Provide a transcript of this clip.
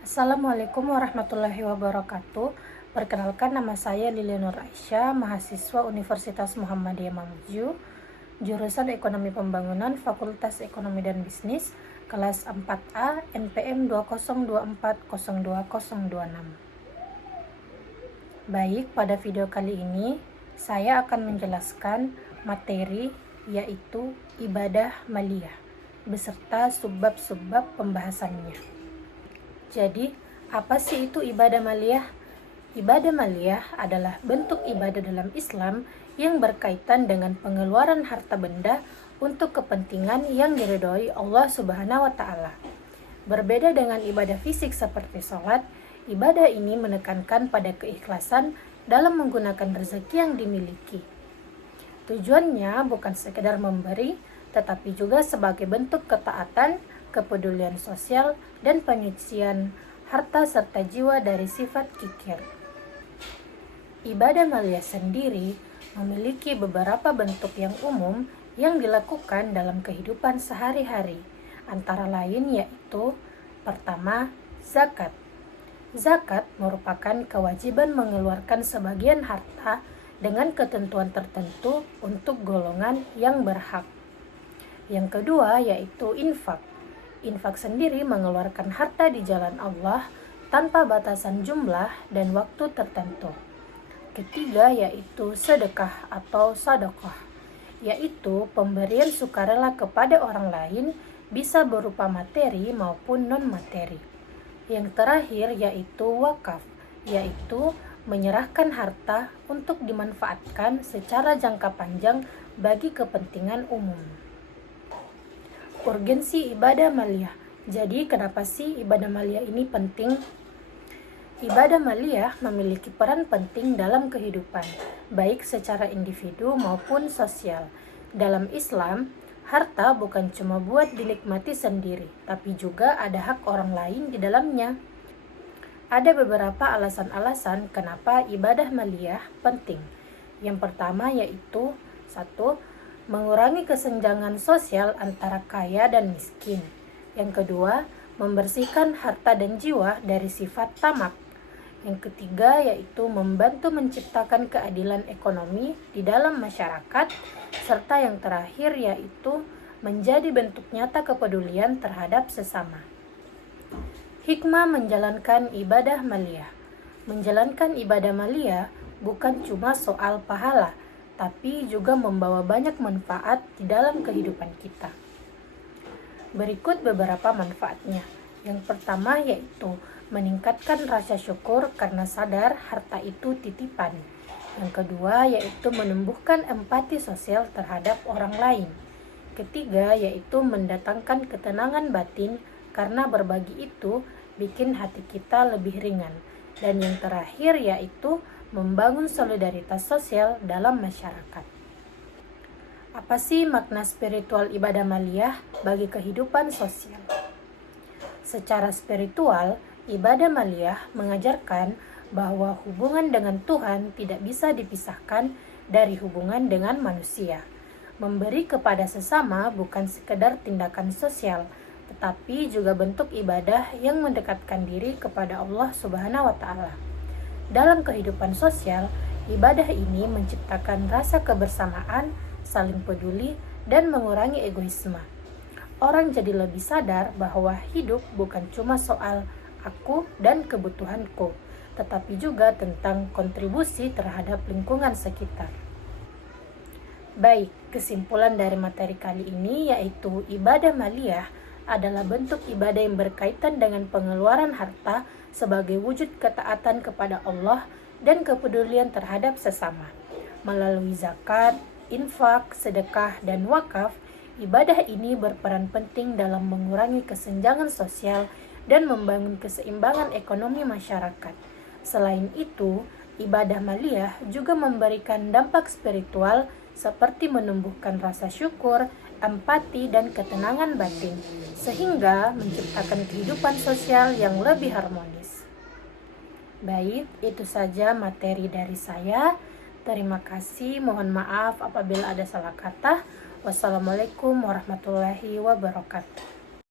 Assalamualaikum warahmatullahi wabarakatuh. Perkenalkan, nama saya Lili Nur Aisyah, mahasiswa Universitas Muhammadiyah Mamuju, jurusan Ekonomi Pembangunan, Fakultas Ekonomi dan Bisnis, kelas 4A, NPM 2024020026. Baik, pada video kali ini saya akan menjelaskan materi yaitu ibadah maliyah beserta subbab-subbab pembahasannya. Jadi, apa sih itu ibadah maliyah? Ibadah maliyah adalah bentuk ibadah dalam Islam yang berkaitan dengan pengeluaran harta benda untuk kepentingan yang diridhoi Allah Subhanahu wa Ta'ala. Berbeda dengan ibadah fisik seperti sholat, ibadah ini menekankan pada keikhlasan dalam menggunakan rezeki yang dimiliki. Tujuannya bukan sekedar memberi, tetapi juga sebagai bentuk ketaatan, kepedulian sosial, dan penyucian harta serta jiwa dari sifat kikir. Ibadah maliyah sendiri memiliki beberapa bentuk yang umum yang dilakukan dalam kehidupan sehari-hari, antara lain yaitu: pertama, zakat. Zakat merupakan kewajiban mengeluarkan sebagian harta dengan ketentuan tertentu untuk golongan yang berhak. Yang kedua yaitu infak. Infak sendiri mengeluarkan harta di jalan Allah tanpa batasan jumlah dan waktu tertentu. Ketiga yaitu sedekah atau sedekah, yaitu pemberian sukarela kepada orang lain, bisa berupa materi maupun non-materi. Yang terakhir yaitu wakaf, yaitu menyerahkan harta untuk dimanfaatkan secara jangka panjang bagi kepentingan umum. Urgensi ibadah maliyah. Jadi kenapa sih ibadah maliyah ini penting? Ibadah maliyah memiliki peran penting dalam kehidupan, baik secara individu maupun sosial. Dalam Islam, harta bukan cuma buat dinikmati sendiri, tapi juga ada hak orang lain di dalamnya. Ada beberapa alasan-alasan kenapa ibadah maliyah penting. Yang pertama yaitu: 1. Mengurangi kesenjangan sosial antara kaya dan miskin. Yang kedua, membersihkan harta dan jiwa dari sifat tamak. Yang ketiga yaitu membantu menciptakan keadilan ekonomi di dalam masyarakat. Serta yang terakhir yaitu menjadi bentuk nyata kepedulian terhadap sesama. Hikmah menjalankan ibadah maliyah. Menjalankan ibadah maliyah bukan cuma soal pahala, tapi juga membawa banyak manfaat di dalam kehidupan kita. Berikut beberapa manfaatnya. Yang pertama yaitu meningkatkan rasa syukur karena sadar harta itu titipan. Yang kedua yaitu menumbuhkan empati sosial terhadap orang lain. Ketiga yaitu mendatangkan ketenangan batin karena berbagi itu bikin hati kita lebih ringan. Dan yang terakhir yaitu membangun solidaritas sosial dalam masyarakat. Apa sih makna spiritual ibadah maliyah bagi kehidupan sosial? Secara spiritual, ibadah maliyah mengajarkan bahwa hubungan dengan Tuhan tidak bisa dipisahkan dari hubungan dengan manusia. Memberi kepada sesama bukan sekedar tindakan sosial, tetapi juga bentuk ibadah yang mendekatkan diri kepada Allah Subhanahu wa Ta'ala. Dalam kehidupan sosial, ibadah ini menciptakan rasa kebersamaan, saling peduli, dan mengurangi egoisme. Orang jadi lebih sadar bahwa hidup bukan cuma soal aku dan kebutuhanku, tetapi juga tentang kontribusi terhadap lingkungan sekitar. Baik, kesimpulan dari materi kali ini yaitu ibadah maliyah adalah bentuk ibadah yang berkaitan dengan pengeluaran harta sebagai wujud ketaatan kepada Allah dan kepedulian terhadap sesama. Melalui zakat, infak, sedekah, dan wakaf, ibadah ini berperan penting dalam mengurangi kesenjangan sosial dan membangun keseimbangan ekonomi masyarakat. Selain itu, ibadah maliyah juga memberikan dampak spiritual seperti menumbuhkan rasa syukur, empati, dan ketenangan batin, sehingga menciptakan kehidupan sosial yang lebih harmonis. Baik, itu saja materi dari saya. Terima kasih, mohon maaf apabila ada salah kata. Wassalamualaikum warahmatullahi wabarakatuh.